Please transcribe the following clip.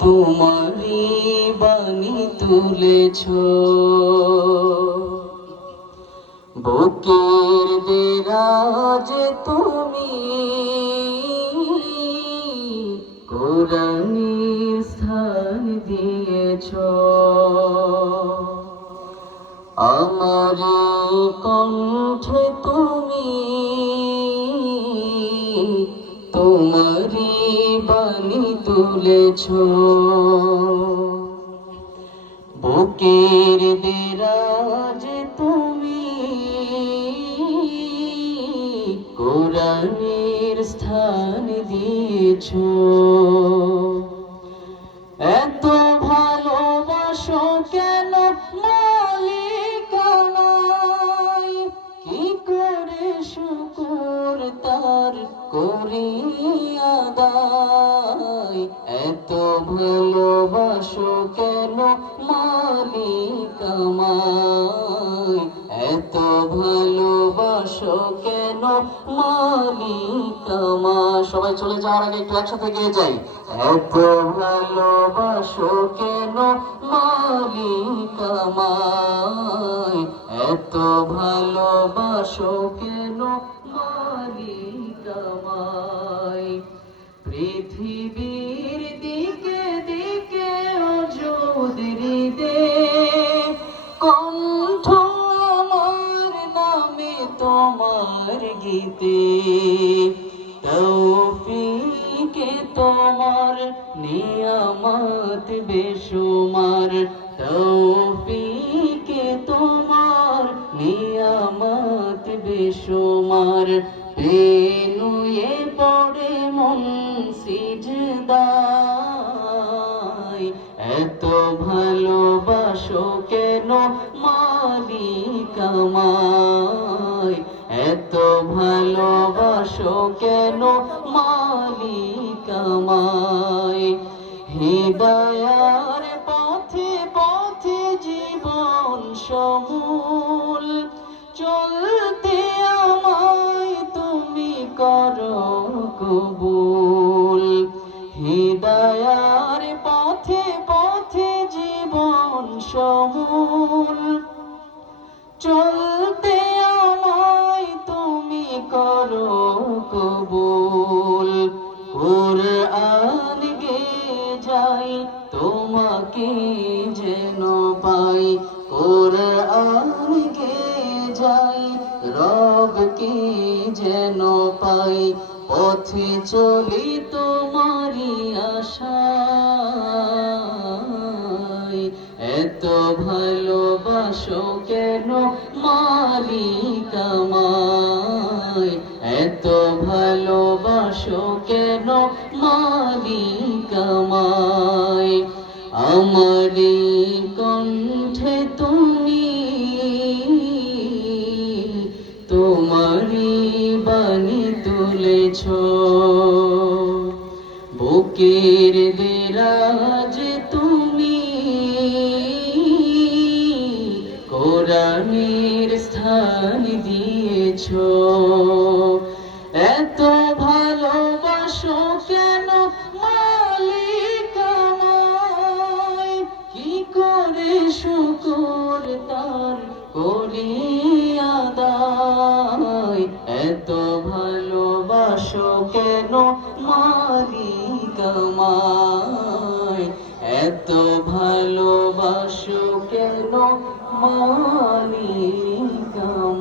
তোমারি বাণী তুলেছ বুকের দেরাজে তুমি কোরআনের স্থান দিয়েছ আমার কণ্ঠে তুমি তোমারি বাণী তুলেছ বুকের দেরাজে তুমি কোরআনের স্থান দিয়েছ এত ভালোবাসো কেন মালিক আমায় কি করে শুকর তার করি আদায় এত ভালোবাসো কেন মালিক আমায় এত ভালোবাসো কেন মালিক আমায় সবাই চলে যাওয়ার আগে একটু একসাথে গিয়ে যাই এত ভালোবাসো কেন মালিক আমায় এত ভালোবাসো কেন মালিক আমায় পৃথিবীর দিকে দিকে অযোধরি দে কণ্ঠ আমার নামে তোমার গীতে তৌফিকে তোমার নিয়ামত বেশুমার তৌফিকে তোমার নিয়ামত বেশুমার পেনুয়ে পড়ে মন সিজদায় এত ভালোবাসো কেন মালিক আমায় এত ভালোবাসো কেন মালিক আমায় হৃদয়ার পথে পথে জীবন সমূল চলতে আমায় তুমি করো কবুল হৃদয়ার পথে পথে জীবন সমূল চলতে আমায় তুমি করো কবুল কুরআন গে যাই তোমাকে যেন পাই কুরআন গে যাই রবকে যেন পাই পথে চলি তোমারি আশায় এত ভালোবাসো কেন মালিক আমায় এত ভালোবাসো কেন মালিক আমায় আমারি কণ্ঠে তুমি তোমারি বাণী তুলেছ বুকের দেরাজে তুমি কোরআনের স্থান দিয়েছ এত ভালোবাসো কেন মালিক আমায় কি করে শুকর তার করি আদায় এত ভালোবাসো কেন মালিক আমায় এত ভালোবাসো কেন মালিক আমায়।